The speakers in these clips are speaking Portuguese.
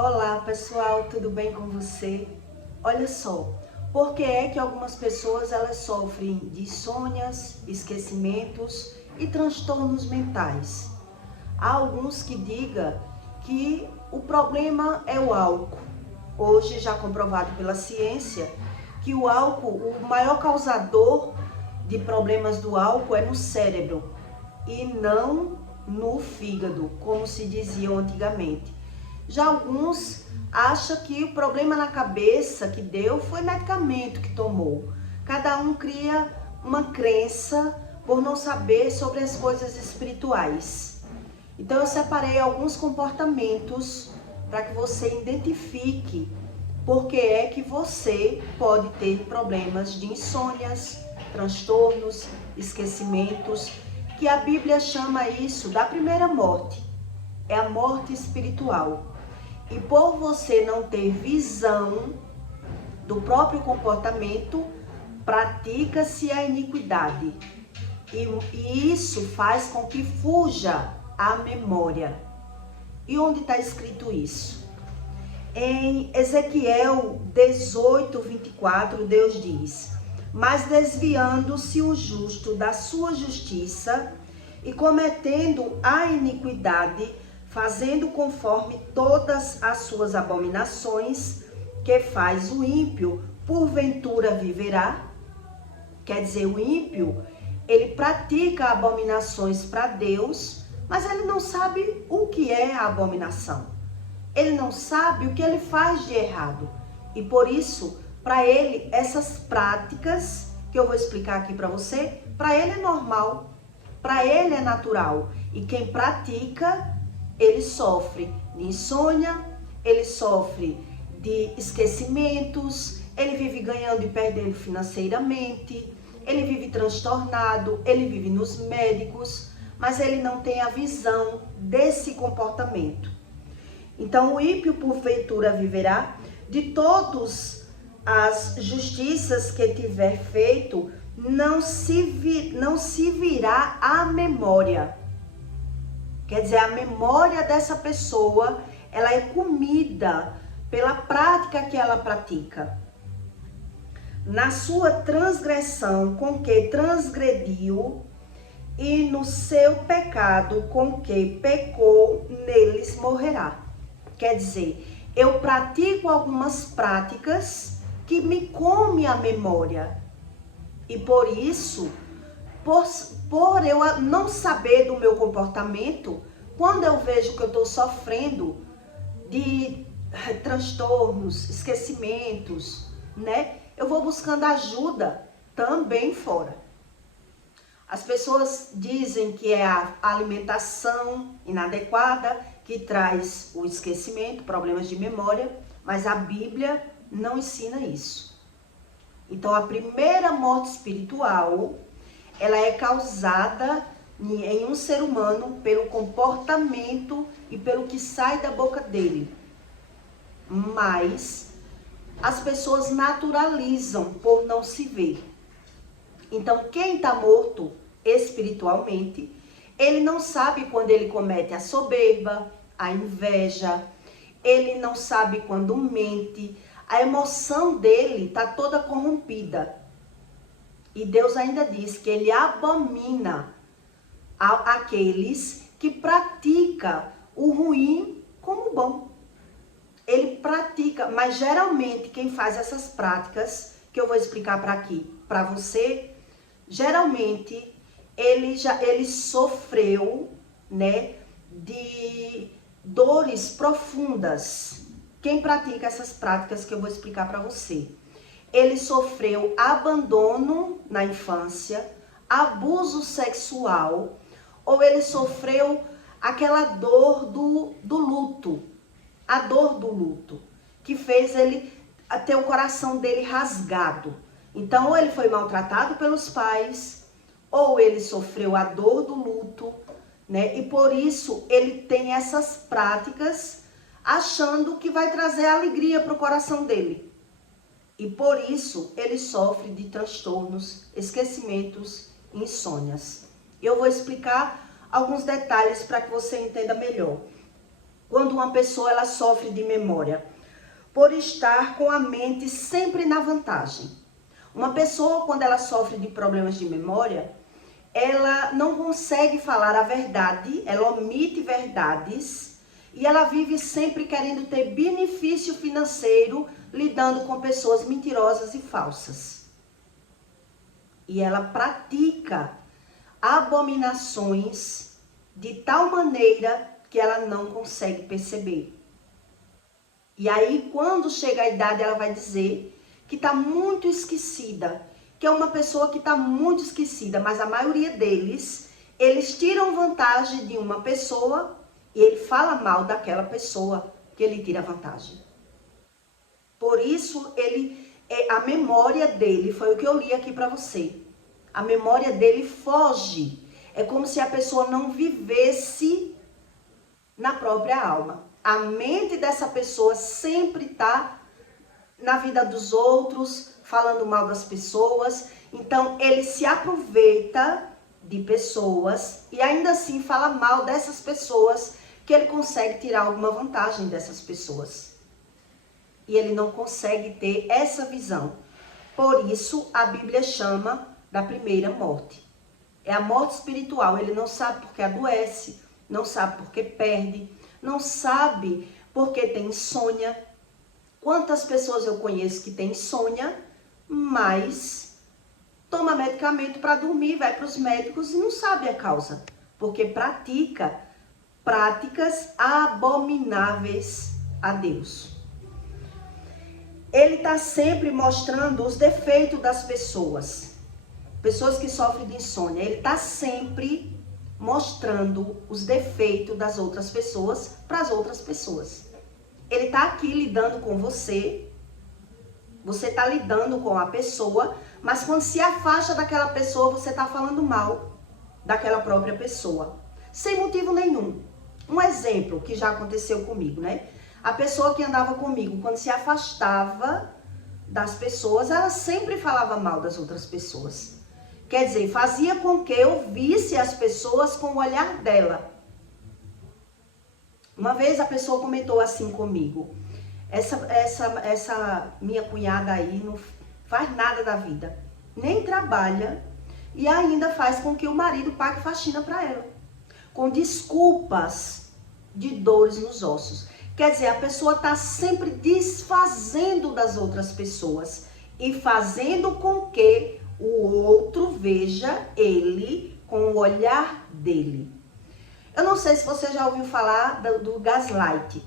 Olá pessoal, tudo bem com você? Olha só, por que é que algumas pessoas elas sofrem de insônias, esquecimentos e transtornos mentais? Há alguns que digam que o problema é o álcool. Hoje já comprovado pela ciência que o álcool, o maior causador de problemas do álcool é no cérebro e não no fígado, como se dizia antigamente. Já alguns acham que o problema na cabeça que deu foi medicamento que tomou. Cada um cria uma crença por não saber sobre as coisas espirituais. Então eu separei alguns comportamentos para que você identifique por que é que você pode ter problemas de insônias, transtornos, esquecimentos, que a Bíblia chama isso da primeira morte. É a morte espiritual. E por você não ter visão do próprio comportamento, pratica-se a iniquidade. E isso faz com que fuja a memória. E onde está escrito isso? Em Ezequiel 18:24, Deus diz: mas desviando-se o justo da sua justiça e cometendo a iniquidade, fazendo conforme todas as suas abominações que faz o ímpio, porventura viverá? Quer dizer, o ímpio, ele pratica abominações para Deus, mas ele não sabe o que é a abominação. Ele não sabe o que ele faz de errado. E por isso, para ele, essas práticas que eu vou explicar aqui para você, para ele é normal, para ele é natural. E quem pratica, ele sofre de insônia, ele sofre de esquecimentos, ele vive ganhando e perdendo financeiramente, ele vive transtornado, ele vive nos médicos, mas ele não tem a visão desse comportamento. Então o ímpio porventura viverá, de todas as justiças que tiver feito, não se virá à memória. Quer dizer, a memória dessa pessoa, ela é comida pela prática que ela pratica. Na sua transgressão com que transgrediu e no seu pecado com que pecou, neles morrerá. Quer dizer, eu pratico algumas práticas que me comem a memória. E por isso, por eu não saber do meu comportamento, quando eu vejo que eu estou sofrendo de transtornos, esquecimentos, né? Eu vou buscando ajuda também fora. As pessoas dizem que é a alimentação inadequada que traz o esquecimento, problemas de memória, mas a Bíblia não ensina isso. Então a primeira morte espiritual, ela é causada em um ser humano pelo comportamento e pelo que sai da boca dele. Mas as pessoas naturalizam por não se ver. Então quem está morto espiritualmente, ele não sabe quando ele comete a soberba, a inveja, ele não sabe quando mente, a emoção dele está toda corrompida. E Deus ainda diz que ele abomina aqueles que praticam o ruim como o bom. Ele pratica, mas geralmente quem faz essas práticas, que eu vou explicar para você, geralmente ele sofreu, né, de dores profundas. Quem pratica essas práticas que eu vou explicar para você, ele sofreu abandono na infância, abuso sexual, ou ele sofreu aquela dor do luto, a dor do luto, que fez ele ter o coração dele rasgado. Então, ou ele foi maltratado pelos pais, ou ele sofreu a dor do luto, né? E por isso ele tem essas práticas achando que vai trazer alegria para o coração dele. E por isso ele sofre de transtornos, esquecimentos e insônias. Eu vou explicar alguns detalhes para que você entenda melhor. quando uma pessoa ela sofre de memória? Por estar com a mente sempre na vantagem. Uma pessoa, quando ela sofre de problemas de memória, ela não consegue falar a verdade, ela omite verdades e ela vive sempre querendo ter benefício financeiro, lidando com pessoas mentirosas e falsas. E ela pratica abominações de tal maneira que ela não consegue perceber. E aí, quando chega a idade, ela vai dizer que está muito esquecida, que é uma pessoa que está muito esquecida, mas a maioria deles, eles tiram vantagem de uma pessoa e ele fala mal daquela pessoa que ele tira vantagem. Por isso, a memória dele, foi o que eu li aqui para você, a memória dele foge. É como se a pessoa não vivesse na própria alma. A mente dessa pessoa sempre está na vida dos outros, falando mal das pessoas. Então, ele se aproveita de pessoas e ainda assim fala mal dessas pessoas, que ele consegue tirar alguma vantagem dessas pessoas. E ele não consegue ter essa visão. Por isso, a Bíblia chama da primeira morte. É a morte espiritual. Ele não sabe porque adoece, não sabe porque perde, não sabe porque tem insônia. Quantas pessoas eu conheço que tem insônia, mas toma medicamento para dormir, vai para os médicos e não sabe a causa, porque pratica práticas abomináveis a Deus. Ele está sempre mostrando os defeitos das pessoas, pessoas que sofrem de insônia. Ele está sempre mostrando os defeitos das outras pessoas para as outras pessoas. Ele está aqui lidando com você, você está lidando com a pessoa, mas quando se afasta daquela pessoa, você está falando mal daquela própria pessoa, sem motivo nenhum. Um exemplo que já aconteceu comigo, né? A pessoa que andava comigo, quando se afastava das pessoas, ela sempre falava mal das outras pessoas. Quer dizer, fazia com que eu visse as pessoas com o olhar dela. Uma vez a pessoa comentou assim comigo: essa minha cunhada aí não faz nada da vida, nem trabalha e ainda faz com que o marido pague faxina para ela, com desculpas de dores nos ossos. Quer dizer, a pessoa está sempre desfazendo das outras pessoas e fazendo com que o outro veja ele com o olhar dele. Eu não sei se você já ouviu falar do gaslight.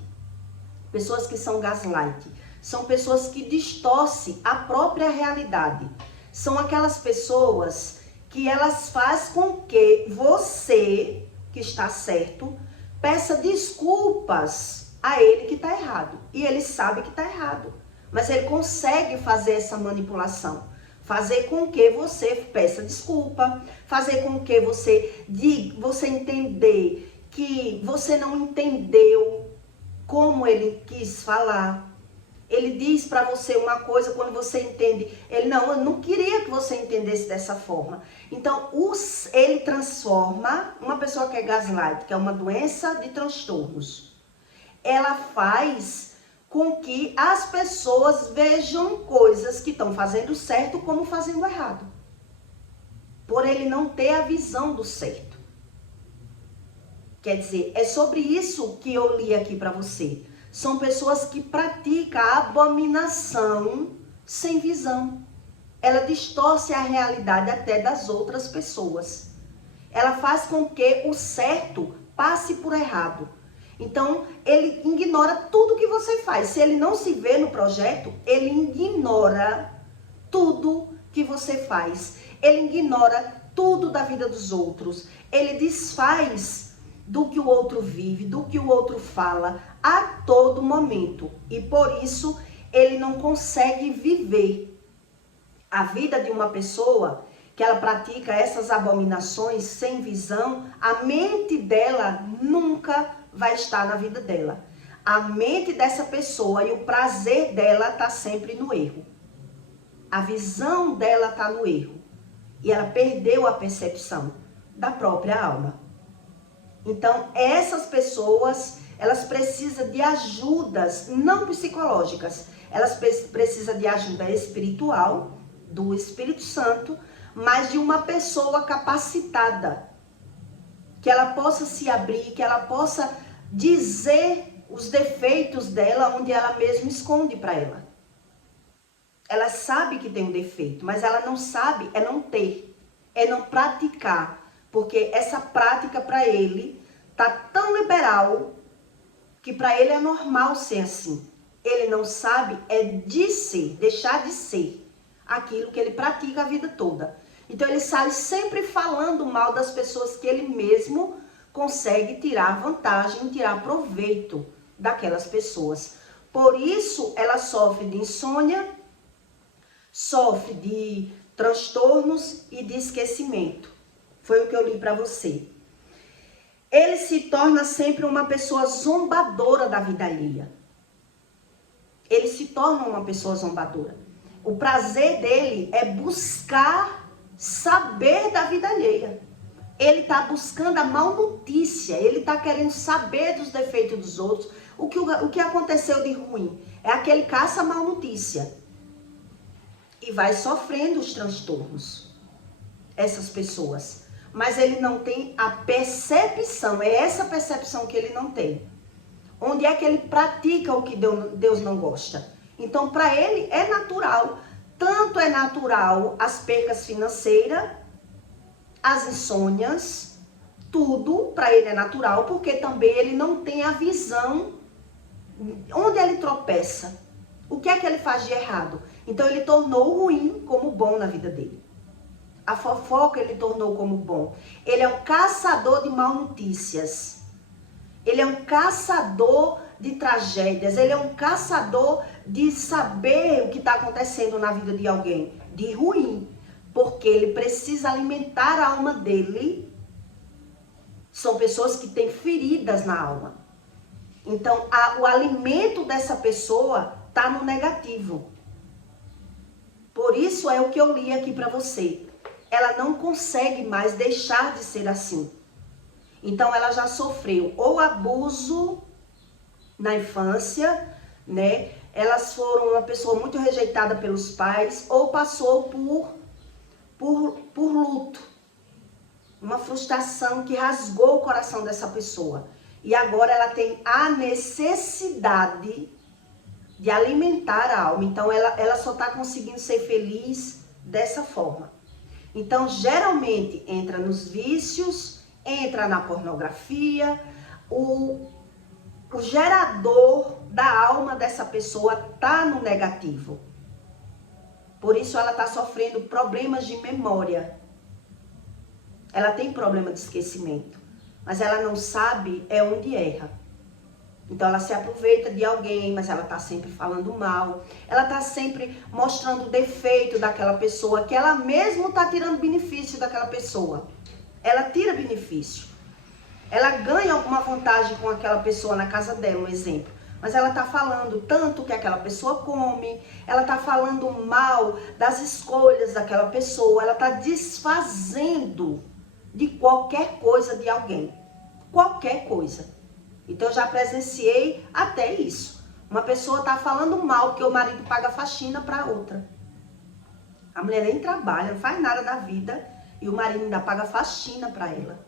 Pessoas que são gaslight são pessoas que distorcem a própria realidade. São aquelas pessoas que elas fazem com que você, que está certo, peça desculpas a ele que está errado. E ele sabe que está errado. Mas ele consegue fazer essa manipulação. Fazer com que você peça desculpa, fazer com que você entender que você não entendeu como ele quis falar. Ele diz para você uma coisa, quando você entende, eu não queria que você entendesse dessa forma. Então, ele transforma uma pessoa que é gaslight, que é uma doença de transtornos. Ela faz com que as pessoas vejam coisas que estão fazendo certo como fazendo errado. Por ele não ter a visão do certo. Quer dizer, é sobre isso que eu li aqui para você. São pessoas que praticam a abominação sem visão. Ela distorce a realidade até das outras pessoas. Ela faz com que o certo passe por errado. Então, ele ignora tudo que você faz. Se ele não se vê no projeto, ele ignora tudo que você faz. Ele ignora tudo da vida dos outros. Ele desfaz do que o outro vive, do que o outro fala a todo momento. E por isso, ele não consegue viver a vida de uma pessoa que ela pratica essas abominações sem visão. A mente dela nunca vai estar na vida dela. A mente dessa pessoa e o prazer dela está sempre no erro. A visão dela está no erro. E ela perdeu a percepção da própria alma. Então, essas pessoas, elas precisam de ajudas não psicológicas, elas precisam de ajuda espiritual, do Espírito Santo, mas de uma pessoa capacitada, que ela possa se abrir, que ela possa dizer os defeitos dela, onde ela mesma esconde para ela. Ela sabe que tem um defeito, mas ela não sabe, é não ter, é não praticar, porque essa prática para ele tá tão liberal que para ele é normal ser assim. Ele não sabe é de ser, deixar de ser aquilo que ele pratica a vida toda. Então ele sai sempre falando mal das pessoas que ele mesmo consegue tirar vantagem, tirar proveito daquelas pessoas. Por isso ela sofre de insônia, sofre de transtornos e de esquecimento. Foi o que eu li para você. Ele se torna sempre uma pessoa zombadora da vida alheia. Ele se torna uma pessoa zombadora. O prazer dele é buscar saber da vida alheia. Ele está buscando a mal notícia, ele está querendo saber dos defeitos dos outros, o que aconteceu de ruim. É aquele caça mal notícia. E vai sofrendo os transtornos, essas pessoas. Mas ele não tem a percepção, é essa percepção que ele não tem. Onde é que ele pratica o que Deus não gosta? Então, para ele é natural. Tanto é natural as percas financeiras, as insônias, tudo para ele é natural, porque também ele não tem a visão onde ele tropeça. O que é que ele faz de errado? Então, ele tornou o ruim como bom na vida dele. A fofoca ele tornou como bom. Ele é um caçador de mal notícias. Ele é um caçador de tragédias. Ele é um caçador de saber o que está acontecendo na vida de alguém. De ruim. Porque ele precisa alimentar a alma dele. São pessoas que têm feridas na alma. Então, o alimento dessa pessoa está no negativo. Por isso é o que eu li aqui para você. Ela não consegue mais deixar de ser assim. Então, ela já sofreu ou abuso na infância, né? Elas foram uma pessoa muito rejeitada pelos pais, ou passou por luto. Uma frustração que rasgou o coração dessa pessoa. E agora ela tem a necessidade de alimentar a alma. Então, ela só está conseguindo ser feliz dessa forma. Então, geralmente, entra nos vícios, entra na pornografia, o gerador da alma dessa pessoa está no negativo. Por isso, ela está sofrendo problemas de memória. Ela tem problema de esquecimento, mas ela não sabe onde erra. Então, ela se aproveita de alguém, mas ela está sempre falando mal. Ela está sempre mostrando o defeito daquela pessoa, que ela mesmo está tirando benefício daquela pessoa. Ela tira benefício. Ela ganha alguma vantagem com aquela pessoa na casa dela, um exemplo. Mas ela está falando tanto que aquela pessoa come, ela está falando mal das escolhas daquela pessoa, ela está desfazendo de qualquer coisa de alguém. Qualquer coisa. Então, eu já presenciei até isso. Uma pessoa está falando mal que o marido paga faxina para outra. A mulher nem trabalha, não faz nada da vida e o marido ainda paga faxina para ela.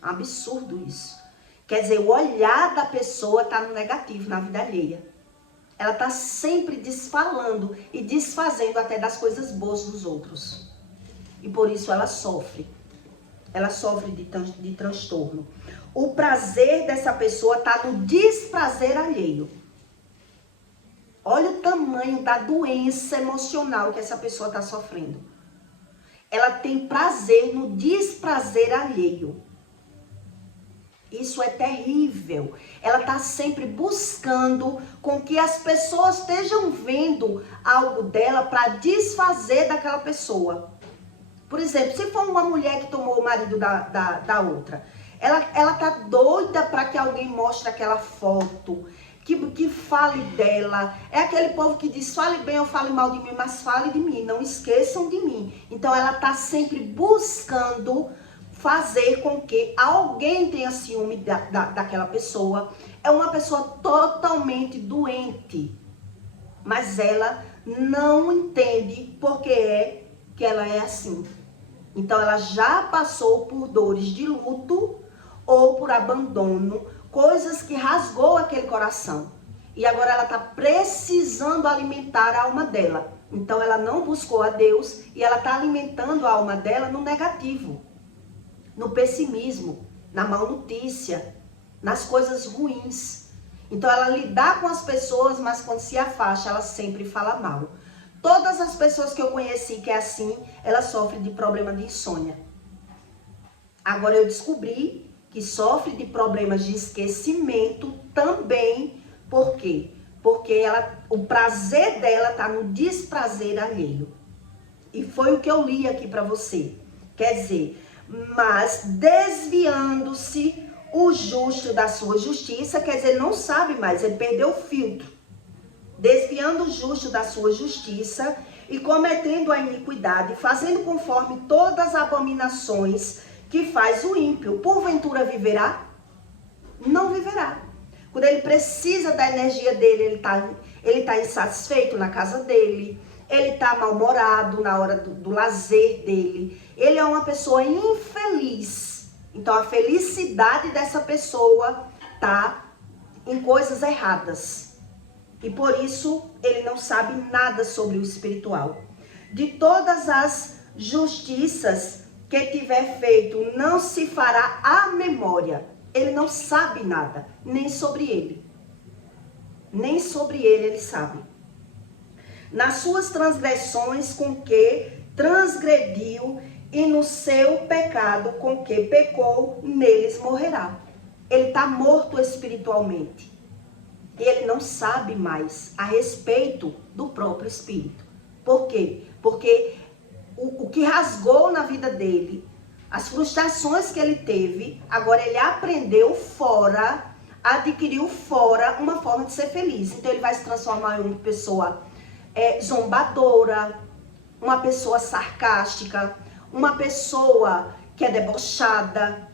É um absurdo isso. Quer dizer, o olhar da pessoa está no negativo, na vida alheia. Ela está sempre desfalando e desfazendo até das coisas boas dos outros. E por isso ela sofre. Ela sofre de transtorno. O prazer dessa pessoa está no desprazer alheio. Olha o tamanho da doença emocional que essa pessoa está sofrendo. Ela tem prazer no desprazer alheio. Isso é terrível. Ela está sempre buscando com que as pessoas estejam vendo algo dela para desfazer daquela pessoa. Por exemplo, se for uma mulher que tomou o marido da outra, ela tá doida para que alguém mostre aquela foto, que fale dela. É aquele povo que diz, fale bem ou fale mal de mim, mas fale de mim, não esqueçam de mim. Então ela tá sempre buscando fazer com que alguém tenha ciúme daquela pessoa. É uma pessoa totalmente doente, mas ela não entende porque é que ela é assim. Então ela já passou por dores de luto ou por abandono, coisas que rasgou aquele coração. E agora ela está precisando alimentar a alma dela. Então ela não buscou a Deus e ela está alimentando a alma dela no negativo, no pessimismo, na má notícia, nas coisas ruins. Então ela lidar com as pessoas, mas quando se afasta, ela sempre fala mal. Todas as pessoas que eu conheci que é assim, elas sofrem de problema de insônia. Agora eu descobri que sofre de problemas de esquecimento também. Por quê? Porque o prazer dela está no desprazer alheio. E foi o que eu li aqui para você. Quer dizer, mas desviando-se o justo da sua justiça, quer dizer, ele não sabe mais, ele perdeu o filtro. Desviando o justo da sua justiça e cometendo a iniquidade, fazendo conforme todas as abominações que faz o ímpio. Porventura viverá? Não viverá. Quando ele precisa da energia dele, ele tá insatisfeito na casa dele, ele tá mal-humorado na hora do lazer dele, ele é uma pessoa infeliz. Então a felicidade dessa pessoa tá em coisas erradas. E por isso ele não sabe nada sobre o espiritual. De todas as justiças que tiver feito, não se fará a memória. Ele não sabe nada, nem sobre ele. Nem sobre ele sabe. Nas suas transgressões com que transgrediu e no seu pecado com que pecou, neles morrerá. Ele está morto espiritualmente. E ele não sabe mais a respeito do próprio espírito. Por quê? Porque o que rasgou na vida dele, as frustrações que ele teve, agora ele aprendeu fora, adquiriu fora uma forma de ser feliz. Então ele vai se transformar em uma pessoa zombadora, uma pessoa sarcástica, uma pessoa que é debochada.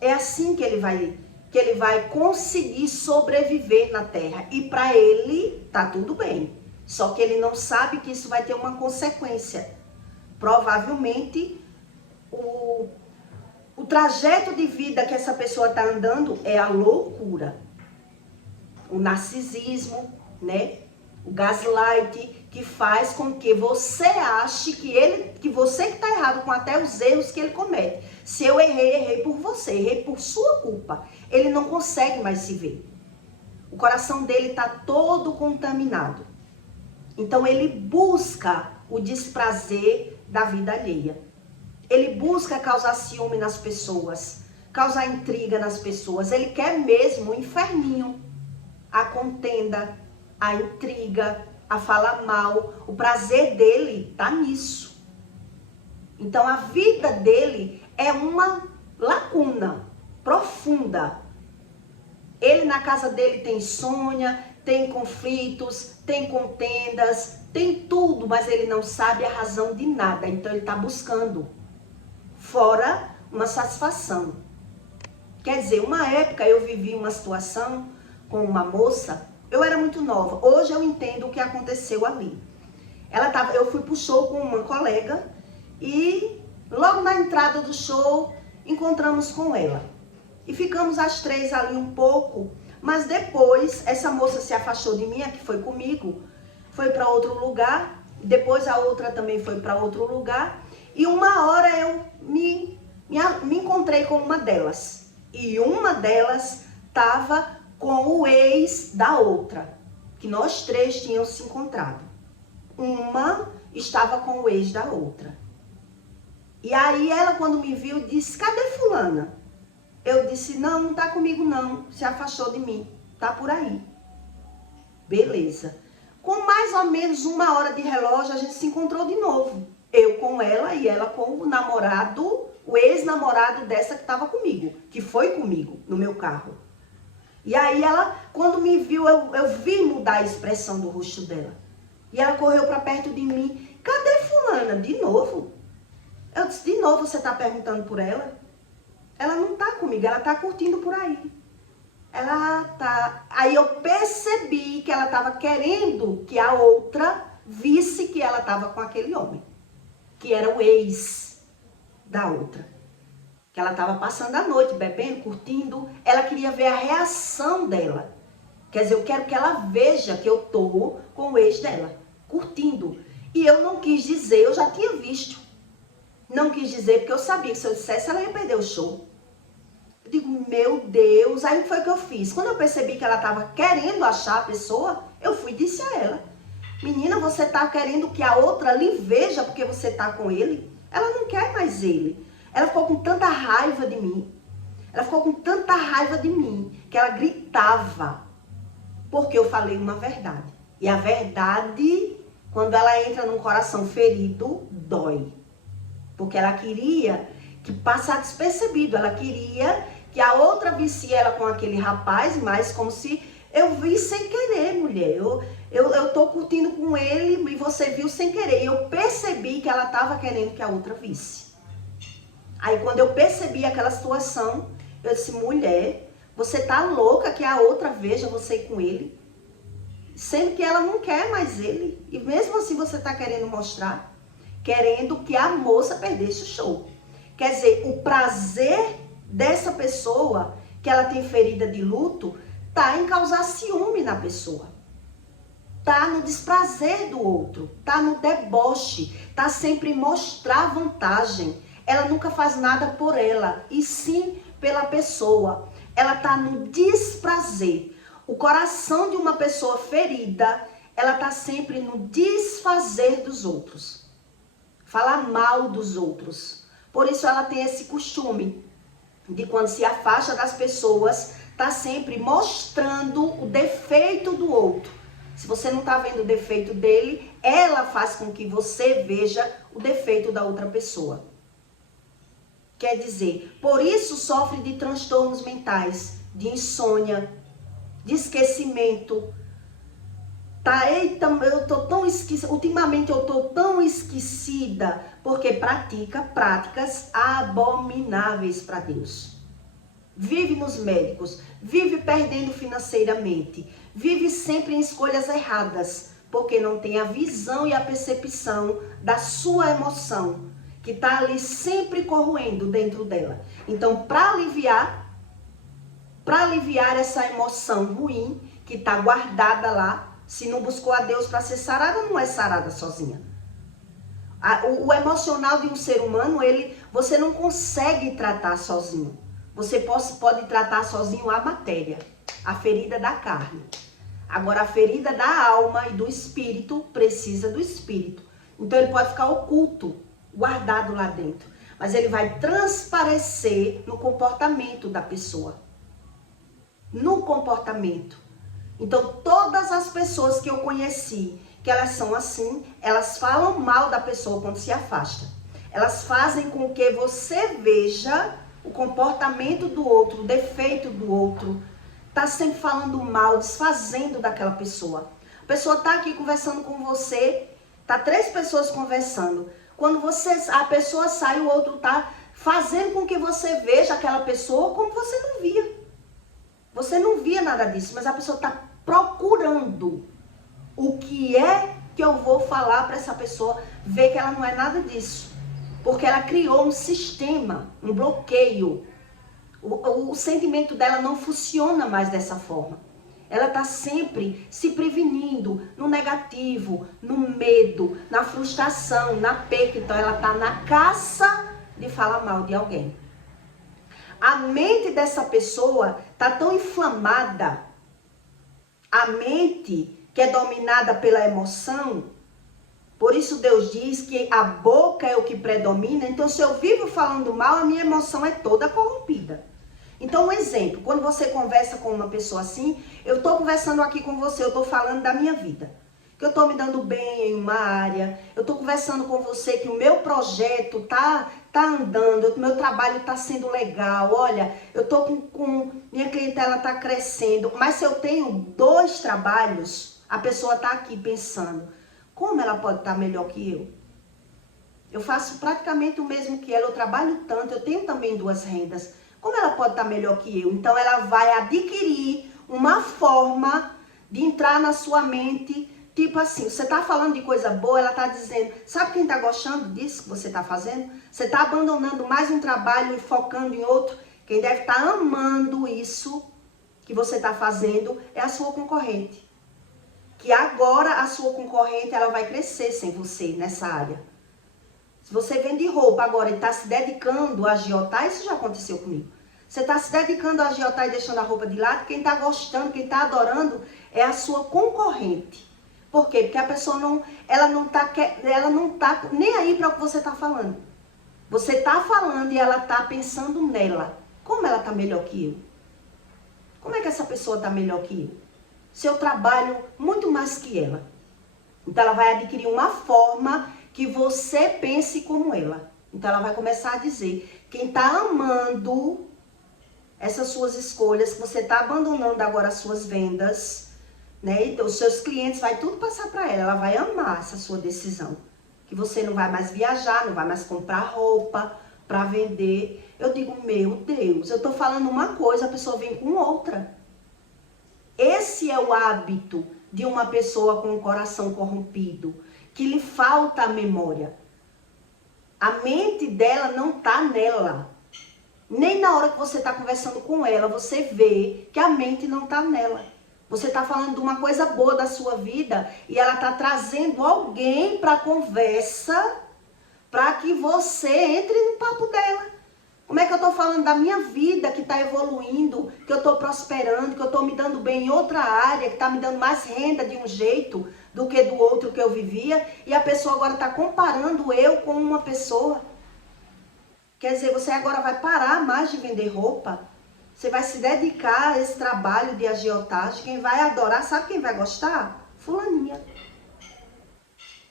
É assim que ele vai conseguir sobreviver na terra. E para ele tá tudo bem. Só que ele não sabe que isso vai ter uma consequência. Provavelmente o trajeto de vida que essa pessoa está andando é a loucura. O narcisismo, né? O gaslight, que faz com que você ache que você que está errado com até os erros que ele comete. Se eu errei por você, errei por sua culpa. Ele não consegue mais se ver. O coração dele está todo contaminado. Então ele busca o desprazer da vida alheia. Ele busca causar ciúme nas pessoas, causar intriga nas pessoas. Ele quer mesmo o inferninho, a contenda, a intriga, a falar mal. O prazer dele tá nisso. Então a vida dele é uma lacuna profunda. Ele na casa dele tem insônia, tem conflitos, tem contendas, tem tudo, mas ele não sabe a razão de nada. Então ele está buscando fora uma satisfação. Quer dizer, uma época eu vivi uma situação com uma moça. Eu era muito nova. Hoje eu entendo o que aconteceu ali. Eu fui pro show com uma colega e logo na entrada do show encontramos com ela. E ficamos as três ali um pouco, mas depois essa moça se afastou de mim, a que foi comigo, foi para outro lugar, depois a outra também foi para outro lugar, e uma hora eu me encontrei com uma delas. E uma delas estava com o ex da outra, que nós três tínhamos se encontrado. Uma estava com o ex da outra. E aí ela, quando me viu, disse: cadê fulana? Eu disse: não tá comigo não, se afastou de mim, tá por aí. Beleza. Com mais ou menos uma hora de relógio, a gente se encontrou de novo. Eu com ela e ela com o namorado, o ex-namorado dessa que estava comigo, que foi comigo no meu carro. E aí ela, quando me viu, eu vi mudar a expressão do rosto dela. E ela correu para perto de mim: cadê fulana? De novo? Eu disse: de novo você tá perguntando por ela? Ela não tá comigo, ela tá curtindo por aí. Ela tá... Aí eu percebi que ela tava querendo que a outra visse que ela tava com aquele homem, que era o ex da outra. Que ela tava passando a noite bebendo, curtindo. Ela queria ver a reação dela. Quer dizer, eu quero que ela veja que eu tô com o ex dela, curtindo. E eu não quis dizer, eu já tinha visto. Não quis dizer, porque eu sabia que se eu dissesse, ela ia perder o show. Eu digo, meu Deus, aí foi o que eu fiz. Quando eu percebi que ela estava querendo achar a pessoa, eu fui e disse a ela, menina, você está querendo que a outra lhe veja porque você está com ele? Ela não quer mais ele. Ela ficou com tanta raiva de mim. Ela ficou com tanta raiva de mim, que ela gritava, porque eu falei uma verdade. E a verdade, quando ela entra num coração ferido, dói. Porque ela queria que passasse despercebido, ela queria que a outra visse ela com aquele rapaz, mas como se eu vi sem querer, mulher. Eu tô curtindo com ele e você viu sem querer. E eu percebi que ela tava querendo que a outra visse. Aí quando eu percebi aquela situação, eu disse, mulher, você tá louca que a outra veja você com ele? Sendo que ela não quer mais ele. E mesmo assim você tá querendo mostrar, querendo que a moça perdesse o show. Quer dizer, o prazer dessa pessoa, que ela tem ferida de luto, tá em causar ciúme na pessoa. Tá no desprazer do outro, tá no deboche, tá sempre em mostrar vantagem. Ela nunca faz nada por ela, e sim pela pessoa. Ela tá no desprazer. O coração de uma pessoa ferida, ela tá sempre no desfazer dos outros. Falar mal dos outros. Por isso ela tem esse costume de quando se afasta das pessoas, tá sempre mostrando o defeito do outro. Se você não tá vendo o defeito dele, ela faz com que você veja o defeito da outra pessoa. Quer dizer, por isso sofre de transtornos mentais, de insônia, de esquecimento. Tá, eita, eu tô tão esquecida, ultimamente eu tô tão esquecida, porque pratica práticas abomináveis para Deus. Vive nos médicos, vive perdendo financeiramente, vive sempre em escolhas erradas, porque não tem a visão e a percepção da sua emoção, que tá ali sempre corroendo dentro dela. Então, para aliviar essa emoção ruim, que tá guardada lá, se não buscou a Deus para ser sarada, não é sarada sozinha. O emocional de um ser humano, você não consegue tratar sozinho. Você pode tratar sozinho a matéria, a ferida da carne. Agora, a ferida da alma e do espírito precisa do espírito. Então, ele pode ficar oculto, guardado lá dentro. Mas ele vai transparecer no comportamento da pessoa. No comportamento. Então, todas as pessoas que eu conheci, que elas são assim, elas falam mal da pessoa quando se afasta. Elas fazem com que você veja o comportamento do outro, o defeito do outro. Tá sempre falando mal, desfazendo daquela pessoa. A pessoa tá aqui conversando com você, tá 3 pessoas conversando. Quando a pessoa sai, o outro tá fazendo com que você veja aquela pessoa como você não via. Você não via nada disso, mas a pessoa está procurando o que é que eu vou falar para essa pessoa ver que ela não é nada disso. Porque ela criou um sistema, um bloqueio. O sentimento dela não funciona mais dessa forma. Ela está sempre se prevenindo no negativo, no medo, na frustração, na perca. Então ela está na caça de falar mal de alguém. A mente dessa pessoa está tão inflamada, a mente que é dominada pela emoção, por isso Deus diz que a boca é o que predomina. Então, se eu vivo falando mal, a minha emoção é toda corrompida. Então, um exemplo, quando você conversa com uma pessoa assim, eu estou conversando aqui com você, eu estou falando da minha vida. Que eu estou me dando bem em uma área, eu estou conversando com você que o meu projeto tá andando, o meu trabalho tá sendo legal, olha, eu tô minha clientela tá crescendo, mas se eu tenho 2 trabalhos, a pessoa tá aqui pensando, como ela pode estar melhor que eu? Eu faço praticamente o mesmo que ela, eu trabalho tanto, eu tenho também 2 rendas, Como ela pode estar melhor que eu? Então ela vai adquirir uma forma de entrar na sua mente, tipo assim, você tá falando de coisa boa, ela tá dizendo, sabe quem tá gostando disso que você tá fazendo? Você tá abandonando mais um trabalho e focando em outro. Quem deve estar amando isso que você tá fazendo é a sua concorrente. Que agora a sua concorrente, ela vai crescer sem você nessa área. Se você vende roupa agora e está se dedicando a agiotar, isso já aconteceu comigo. Você está se dedicando a agiotar e deixando a roupa de lado, quem está gostando, quem está adorando é a sua concorrente. Por quê? Porque a pessoa ela não tá nem aí para o que você está falando. Você está falando e ela está pensando nela. Como ela está melhor que eu? Como é que essa pessoa está melhor que eu? Se eu trabalho muito mais que ela. Então ela vai adquirir uma forma que você pense como ela. Então ela vai começar a dizer, quem está amando essas suas escolhas, que você está abandonando agora as suas vendas, né? Então, os seus clientes, vai tudo passar para ela. Ela vai amar essa sua decisão. Que você não vai mais viajar, não vai mais comprar roupa para vender. Eu digo, meu Deus, eu estou falando uma coisa, a pessoa vem com outra. Esse é o hábito de uma pessoa com o coração corrompido, que lhe falta a memória. A mente dela não está nela. Nem na hora que você está conversando com ela, você vê que a mente não está nela. Você está falando de uma coisa boa da sua vida e ela está trazendo alguém para a conversa para que você entre no papo dela. Como é que eu estou falando da minha vida que está evoluindo, que eu estou prosperando, que eu estou me dando bem em outra área, que está me dando mais renda de um jeito do que do outro que eu vivia, e a pessoa agora está comparando eu com uma pessoa. Quer dizer, você agora vai parar mais de vender roupa, você vai se dedicar a esse trabalho de agiotagem, quem vai adorar, sabe quem vai gostar? Fulaninha.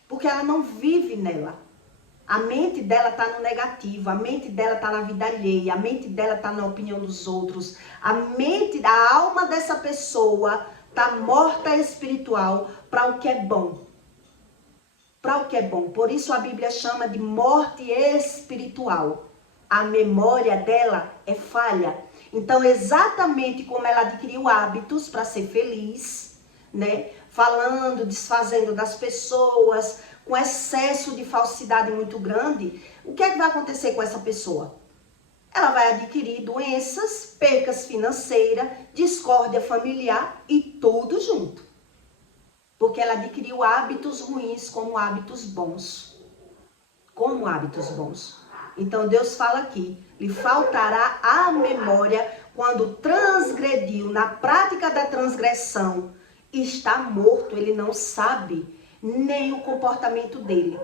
Porque ela não vive nela. A mente dela está no negativo, a mente dela está na vida alheia, a mente dela está na opinião dos outros. A alma dessa pessoa está morta espiritual para o que é bom. Para o que é bom. Por isso a Bíblia chama de morte espiritual. A memória dela é falha. Então, exatamente como ela adquiriu hábitos para ser feliz, né? Falando, desfazendo das pessoas, com excesso de falsidade muito grande, o que é que vai acontecer com essa pessoa? Ela vai adquirir doenças, percas financeiras, discórdia familiar e tudo junto. Porque ela adquiriu hábitos ruins como hábitos bons. Como hábitos bons. Então Deus fala aqui, lhe faltará a memória quando transgrediu na prática da transgressão, está morto, ele não sabe nem o comportamento dele.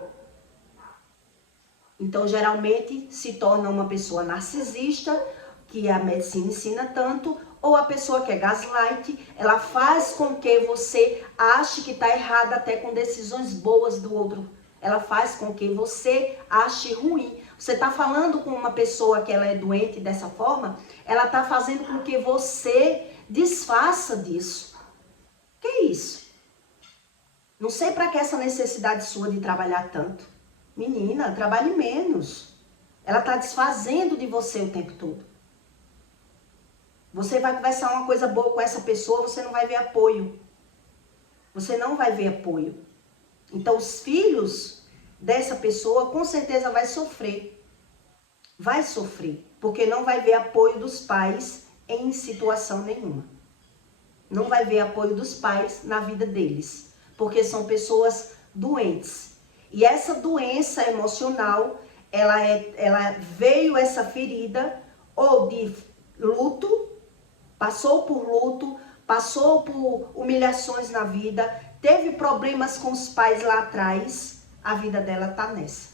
Então, geralmente, se torna uma pessoa narcisista, que a medicina ensina tanto, ou a pessoa que é gaslight, ela faz com que você ache que está errada até com decisões boas do outro. Ela faz com que você ache ruim. Você está falando com uma pessoa que ela é doente dessa forma, ela está fazendo com que você desfaça disso. Que é isso? Não sei para que essa necessidade sua de trabalhar tanto. Menina, trabalhe menos. Ela está desfazendo de você o tempo todo. Você vai conversar uma coisa boa com essa pessoa, você não vai ver apoio. Você não vai ver apoio. Então, os filhos dessa pessoa, com certeza, vai sofrer. Vai sofrer, porque não vai ver apoio dos pais em situação nenhuma. Não vai ver apoio dos pais na vida deles. Porque são pessoas doentes. E essa doença emocional, ela veio essa ferida ou de luto, passou por luto, passou por humilhações na vida, teve problemas com os pais lá atrás, a vida dela tá nessa.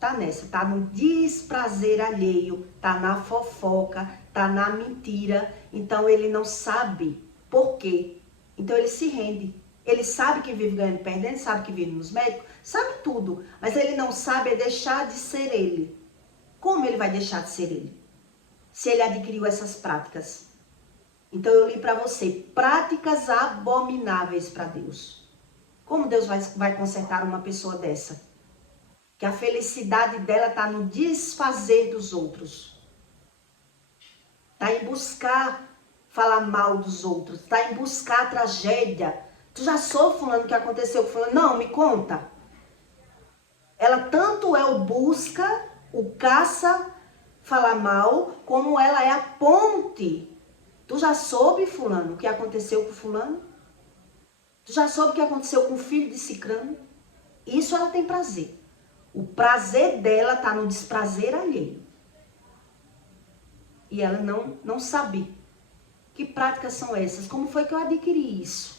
Tá no desprazer alheio, tá na fofoca, tá na mentira. Então ele não sabe por quê. Então ele se rende. Ele sabe que vive ganhando, perdendo, sabe que vive nos médicos, sabe tudo. Mas ele não sabe deixar de ser ele. Como ele vai deixar de ser ele? Se ele adquiriu essas práticas. Então eu li para você, práticas abomináveis para Deus. Como Deus vai consertar uma pessoa dessa? Que a felicidade dela está no desfazer dos outros. Está em buscar falar mal dos outros. Está em buscar a tragédia. Tu já soube, fulano, o que aconteceu com fulano? Não, me conta. Ela tanto é o busca, o caça, falar mal, como ela é a ponte. Tu já soube, fulano, o que aconteceu com fulano? Tu já soube o que aconteceu com o filho de Cicrano? Isso ela tem prazer. O prazer dela está no desprazer alheio. E ela não sabe. Que práticas são essas? Como foi que eu adquiri isso?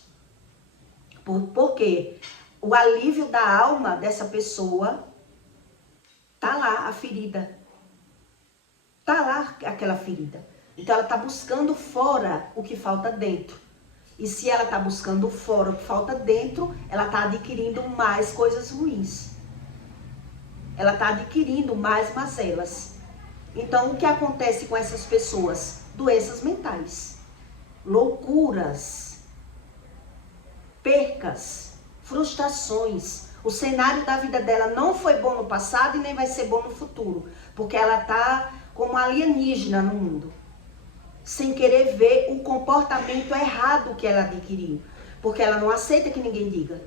Porque o alívio da alma dessa pessoa tá lá, a ferida. Tá lá aquela ferida. Então ela tá buscando fora o que falta dentro. E se ela tá buscando fora o que falta dentro, ela tá adquirindo mais coisas ruins. Ela tá adquirindo mais mazelas. Então o que acontece com essas pessoas? Doenças mentais, loucuras, percas, frustrações. O cenário da vida dela não foi bom no passado e nem vai ser bom no futuro, porque ela tá como alienígena no mundo, sem querer ver o comportamento errado que ela adquiriu, porque ela não aceita que ninguém diga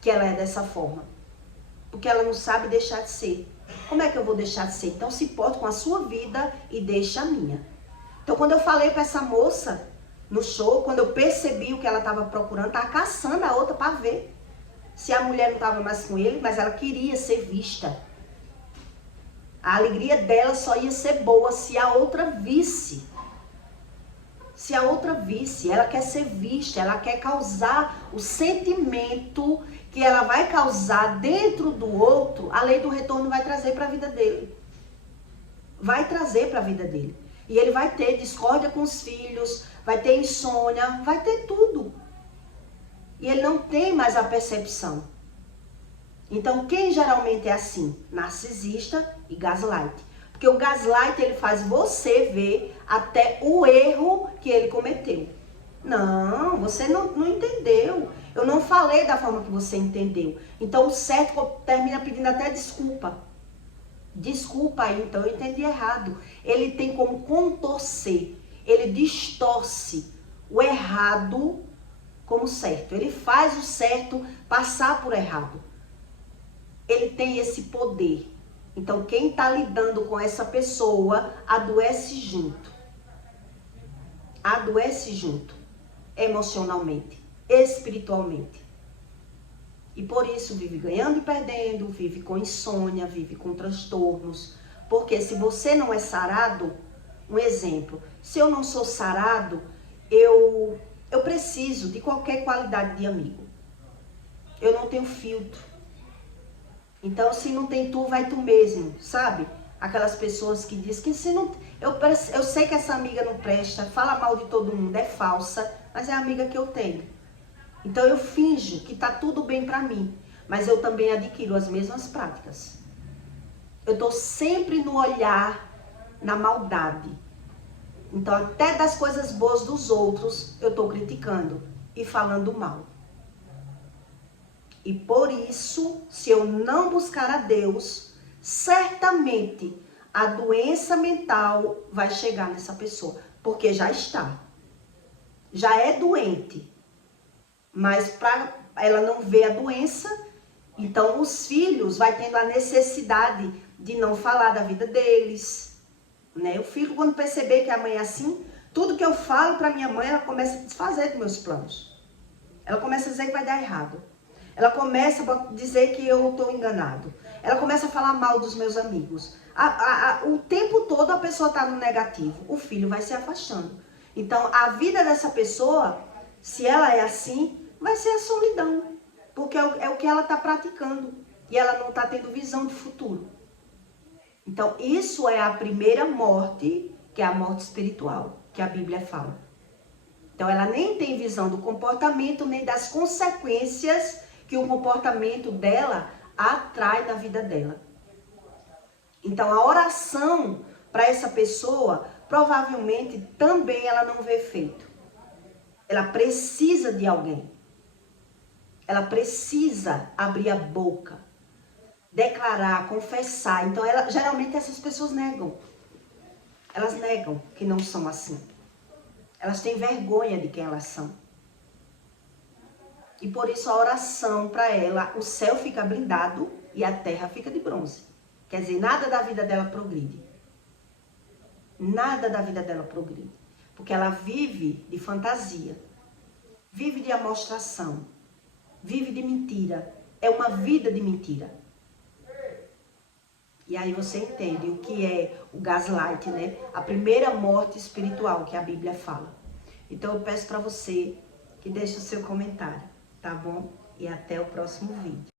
que ela é dessa forma, porque ela não sabe deixar de ser. Como é que eu vou deixar de ser? Então se importa com a sua vida e deixa a minha. Então quando eu falei para essa moça no show, quando eu percebi o que ela estava procurando, estava caçando a outra para ver se a mulher não estava mais com ele, mas ela queria ser vista. A alegria dela só ia ser boa se a outra visse. Se a outra visse, ela quer ser vista, ela quer causar o sentimento que ela vai causar dentro do outro, a lei do retorno vai trazer para a vida dele. Vai trazer para a vida dele. E ele vai ter discórdia com os filhos, vai ter insônia, vai ter tudo. E ele não tem mais a percepção. Então, quem geralmente é assim? Narcisista e gaslight. Porque o gaslight, ele faz você ver até o erro que ele cometeu. Não, você não entendeu. Eu não falei da forma que você entendeu. Então, o certo termina pedindo até desculpa. Desculpa aí, então eu entendi errado. Ele tem como contorcer, ele distorce o errado como certo. Ele faz o certo passar por errado. Ele tem esse poder. Então, quem está lidando com essa pessoa adoece junto. Adoece junto. Emocionalmente, espiritualmente. E por isso vive ganhando e perdendo, vive com insônia, vive com transtornos. Porque se você não é sarado, um exemplo, se eu não sou sarado, eu preciso de qualquer qualidade de amigo. Eu não tenho filtro. Então, se não tem tu, vai tu mesmo, sabe? Aquelas pessoas que dizem que se não... Eu sei que essa amiga não presta, fala mal de todo mundo, é falsa, mas é a amiga que eu tenho. Então, eu finjo que tá tudo bem pra mim, mas eu também adquiro as mesmas práticas. Eu tô sempre no olhar, na maldade. Então, até das coisas boas dos outros, eu tô criticando e falando mal. E por isso, se eu não buscar a Deus, certamente a doença mental vai chegar nessa pessoa. Porque já está. Já é doente. Mas para ela não ver a doença, então os filhos vai tendo a necessidade de não falar da vida deles. Né? O filho, quando perceber que a mãe é assim, tudo que eu falo para minha mãe, ela começa a desfazer dos meus planos. Ela começa a dizer que vai dar errado. Ela começa a dizer que eu estou enganado. Ela começa a falar mal dos meus amigos. O tempo todo a pessoa está no negativo. O filho vai se afastando. Então, a vida dessa pessoa, se ela é assim, vai ser a solidão. Porque é o que ela está praticando. E ela não está tendo visão de futuro. Então, isso é a primeira morte, que é a morte espiritual, que a Bíblia fala. Então, ela nem tem visão do comportamento, nem das consequências que o comportamento dela atrai na vida dela. Então, a oração para essa pessoa, provavelmente, também ela não vê efeito. Ela precisa de alguém. Ela precisa abrir a boca, declarar, confessar. Então, geralmente essas pessoas negam. Elas negam que não são assim. Elas têm vergonha de quem elas são. E por isso a oração para ela, o céu fica blindado e a terra fica de bronze. Quer dizer, nada da vida dela progride. Nada da vida dela progride. Porque ela vive de fantasia. Vive de amostração. Vive de mentira. É uma vida de mentira. E aí você entende o que é o gaslight, né? A primeira morte espiritual que a Bíblia fala. Então eu peço para você que deixe o seu comentário, tá bom? E até o próximo vídeo.